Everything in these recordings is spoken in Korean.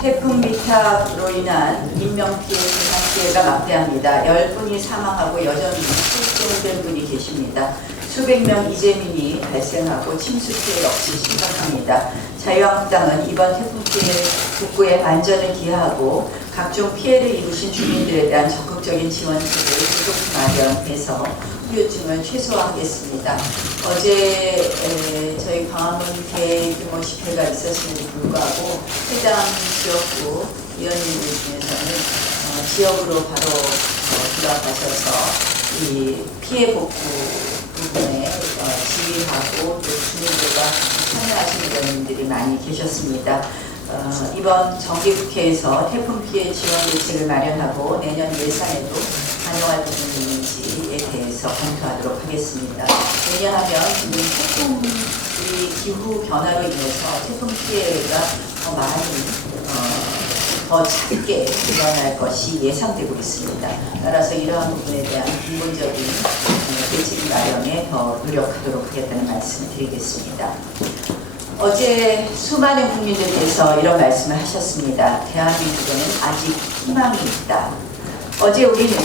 태풍 미탁으로 인한 인명피해, 재산피해가 막대합니다. 10분이 사망하고 여전히 실종된 분이 계십니다. 수백 명 이재민이 발생하고 침수 피해 역시 심각합니다. 자유한국당은 이번 태풍 피해 복구에 안전을 기하고 각종 피해를 입으신 주민들에 대한 적극적인 지원책을 계속 마련해서 후유증을 최소화하겠습니다. 어제 저희 광화문 대규모 집회가 있었음에도 불구하고 해당 지역구 위원님들 중에서는 지역으로 바로 들어가셔서 이 피해 복구 부분에 지휘하고 또 주민들과 참여하시는 의원님들이 많이 계셨습니다. 이번 정기국회에서 태풍 피해 지원 대책을 마련하고 내년 예산에도 반영할 부분이 있는지에 대해서 검토하도록 하겠습니다. 왜냐하면 지금 태풍 기후 변화로 인해서 태풍 피해가 더 많이 더 작게 일어날 것이 예상되고 있습니다. 따라서 이러한 부분에 대한 근본적인 대책 마련에 더 노력하도록 하겠다는 말씀을 드리겠습니다. 어제 수많은 국민들께서 이런 말씀을 하셨습니다. 대한민국에는 아직 희망이 있다. 어제 우리는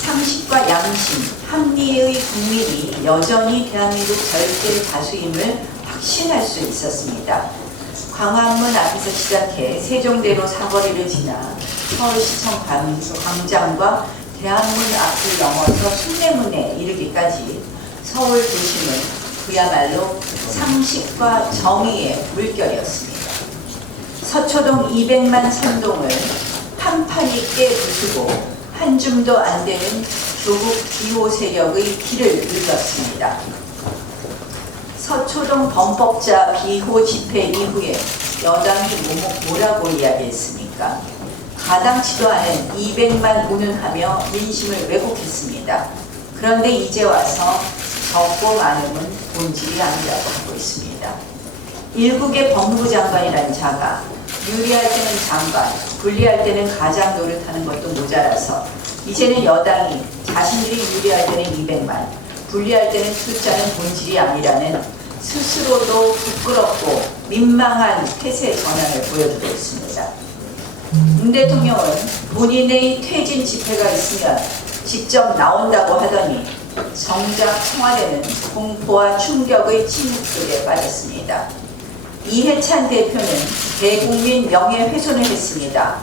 상식과 양심, 합리의 국민이 여전히 대한민국 절대 다수임을 확신할 수 있었습니다. 광화문 앞에서 시작해 세종대로 사거리를 지나 서울시청 광장과 대한문 앞을 넘어서 숭례문에 이르기까지 서울 도심은 그야말로 상식과 정의의 물결이었습니다. 서초동 200만 선동을 판판히 깨부수고 한 줌도 안 되는 조국 기호 세력의 길을 늘렸습니다. 서초동 범법자 비호 집회 이후에 여당이 뭐라고 이야기했습니까? 가당치도 않은 200만 운운하며 민심을 왜곡했습니다. 그런데 이제 와서 적고 많음은 본질이 아니라고 하고 있습니다. 일국의 법무부 장관이라는 자가 유리할 때는 장관, 불리할 때는 가장 노릇하는 것도 모자라서 이제는 여당이 자신들이 유리할 때는 200만, 불리할 때는 숫자는 본질이 아니라는 스스로도 부끄럽고 민망한 태세 전환을 보여주고 있습니다. 문 대통령은 본인의 퇴진 집회가 있으면 직접 나온다고 하더니 정작 청와대는 공포와 충격의 침묵 속에 빠졌습니다. 이해찬 대표는 대국민 명예훼손을 했습니다.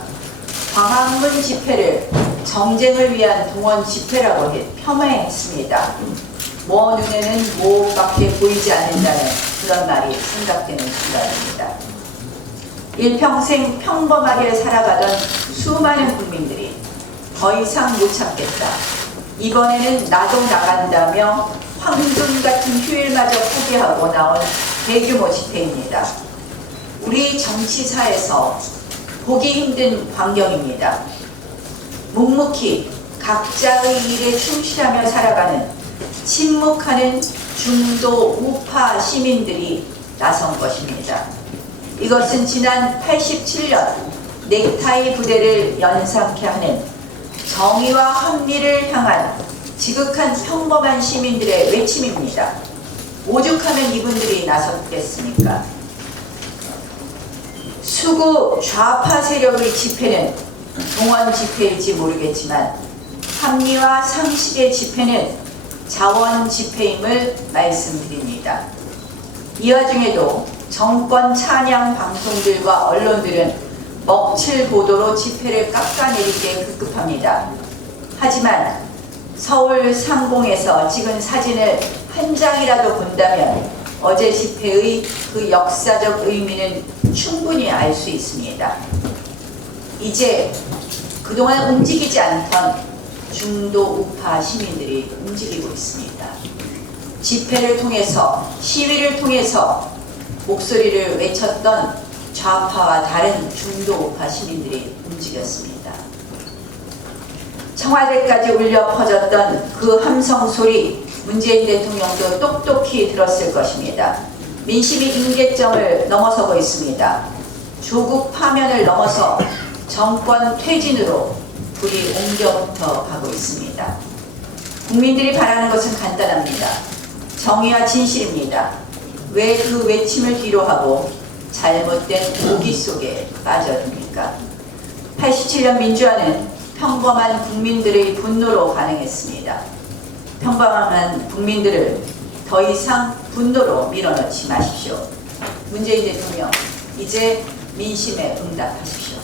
광화문 집회를 정쟁을 위한 동원 집회라고 폄하했습니다. 뭐 눈에는 뭐밖에 보이지 않는다는 그런 말이 생각되는 순간입니다. 일평생 평범하게 살아가던 수많은 국민들이 더 이상 못 참겠다. 이번에는 나도 나간다며 황금 같은 휴일마저 포기하고 나온 대규모 집회입니다. 우리 정치사에서 보기 힘든 광경입니다. 묵묵히 각자의 일에 충실하며 살아가는 침묵하는 중도 우파 시민들이 나선 것입니다. 이것은 지난 87년 넥타이 부대를 연상케 하는 정의와 합리를 향한 지극한 평범한 시민들의 외침입니다. 오죽하면 이분들이 나섰겠습니까? 수구 좌파 세력의 집회는 동원 집회일지 모르겠지만 합리와 상식의 집회는 자원 집회임을 말씀드립니다. 이 와중에도 정권 찬양 방송들과 언론들은 먹칠 보도로 집회를 깎아내리기에 급급합니다. 하지만 서울 상공에서 찍은 사진을 한 장이라도 본다면 어제 집회의 그 역사적 의미는 충분히 알 수 있습니다. 이제 그동안 움직이지 않던 중도 우파 시민들이 움직이고 있습니다. 집회를 통해서, 시위를 통해서 목소리를 외쳤던 좌파와 다른 중도 우파 시민들이 움직였습니다. 청와대까지 울려 퍼졌던 그 함성 소리, 문재인 대통령도 똑똑히 들었을 것입니다. 민심이 임계점을 넘어서고 있습니다. 조국 파면을 넘어서 정권 퇴진으로 불이 옮겨부터 가고 있습니다. 국민들이 바라는 것은 간단합니다. 정의와 진실입니다. 왜 그 외침을 뒤로하고 잘못된 오기 속에 빠져듭니까? 87년 민주화는 평범한 국민들의 분노로 가능했습니다. 평범한 국민들을 더 이상 분노로 밀어넣지 마십시오. 문재인 대통령, 이제 민심에 응답하십시오.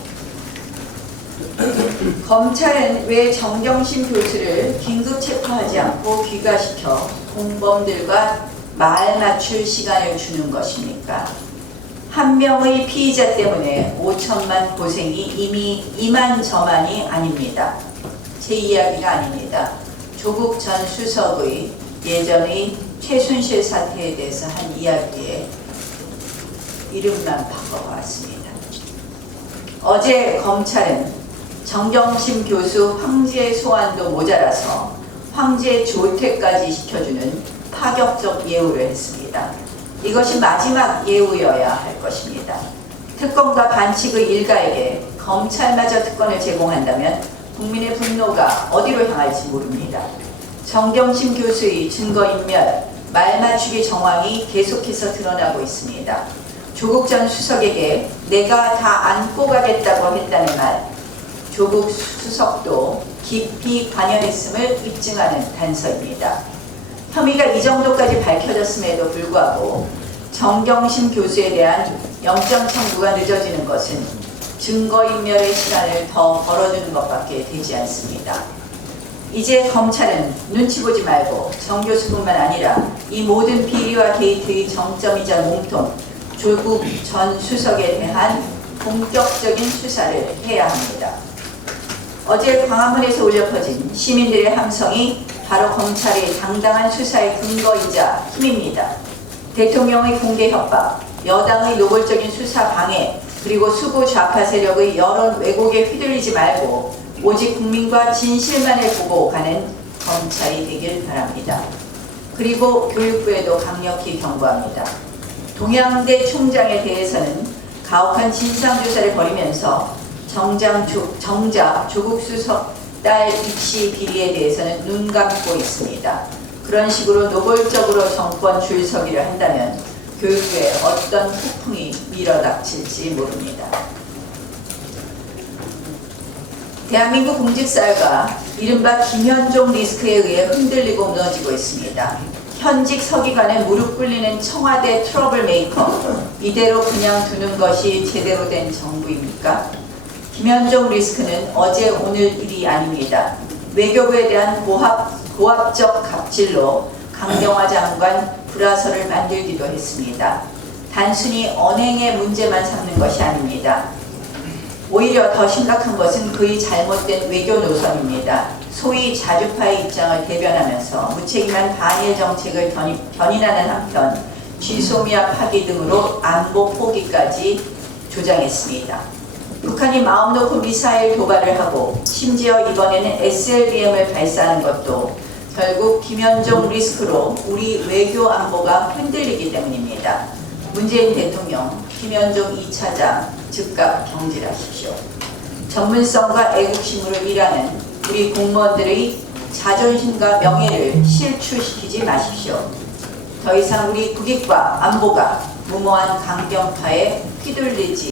검찰은 왜 정경심 교수를 긴급 체포하지 않고 귀가시켜 공범들과 말 맞출 시간을 주는 것입니까? 한 명의 피의자 때문에 5천만 고생이 이미 이만저만이 아닙니다. 제 이야기가 아닙니다. 조국 전 수석의 예전의 최순실 사태에 대해서 한 이야기에 이름만 바꿔봤습니다. 어제 검찰은 정경심 교수 황제 소환도 모자라서 황제 조퇴까지 시켜주는 파격적 예우를 했습니다. 이것이 마지막 예우여야 할 것입니다. 특검과 반칙의 일가에게 검찰마저 특권을 제공한다면 국민의 분노가 어디로 향할지 모릅니다. 정경심 교수의 증거인멸, 말맞추기 정황이 계속해서 드러나고 있습니다. 조국 전 수석에게 내가 다 안고 가겠다고 했다는 말, 조국 수석도 깊이 관여했음을 입증하는 단서입니다. 혐의가 이 정도까지 밝혀졌음에도 불구하고 정경심 교수에 대한 영장 청구가 늦어지는 것은 증거인멸의 시간을 더 벌어주는 것밖에 되지 않습니다. 이제 검찰은 눈치 보지 말고 정 교수뿐만 아니라 이 모든 비리와 게이트의 정점이자 몸통 조국 전 수석에 대한 본격적인 수사를 해야 합니다. 어제 광화문에서 울려 퍼진 시민들의 함성이 바로 검찰의 당당한 수사의 근거이자 힘입니다. 대통령의 공개 협박, 여당의 노골적인 수사 방해, 그리고 수구 좌파 세력의 여론 왜곡에 휘둘리지 말고 오직 국민과 진실만을 보고 가는 검찰이 되길 바랍니다. 그리고 교육부에도 강력히 경고합니다. 동양대 총장에 대해서는 가혹한 진상조사를 벌이면서 정작 조국 수석 딸 입시 비리에 대해서는 눈 감고 있습니다. 그런 식으로 노골적으로 정권 줄서기를 한다면 교육부에 어떤 폭풍이 밀어닥칠지 모릅니다. 대한민국 공직사회가 이른바 김현종 리스크에 의해 흔들리고 무너지고 있습니다. 현직 서기관의 무릎 꿇리는 청와대 트러블 메이커, 이대로 그냥 두는 것이 제대로 된 정부입니까? 김현종 리스크는 어제 오늘 일이 아닙니다. 외교부에 대한 고압적 갑질로 강경화 장관 불화설을 만들기도 했습니다. 단순히 언행의 문제만 삼는 것이 아닙니다. 오히려 더 심각한 것은 그의 잘못된 외교 노선입니다. 소위 자주파의 입장을 대변하면서 무책임한 반일 정책을 견인하는 한편 쥐소미아 파기 등으로 안보 포기까지 조장했습니다. 북한이 마음 놓고 미사일 도발을 하고 심지어 이번에는 SLBM을 발사하는 것도 결국 김현종 리스크로 우리 외교 안보가 흔들리기 때문입니다. 문재인 대통령, 김현종 2차장 즉각 경질하십시오. 전문성과 애국심으로 일하는 우리 공무원들의 자존심과 명예를 실추시키지 마십시오. 더 이상 우리 국익과 안보가 무모한 강경파에 휘둘리지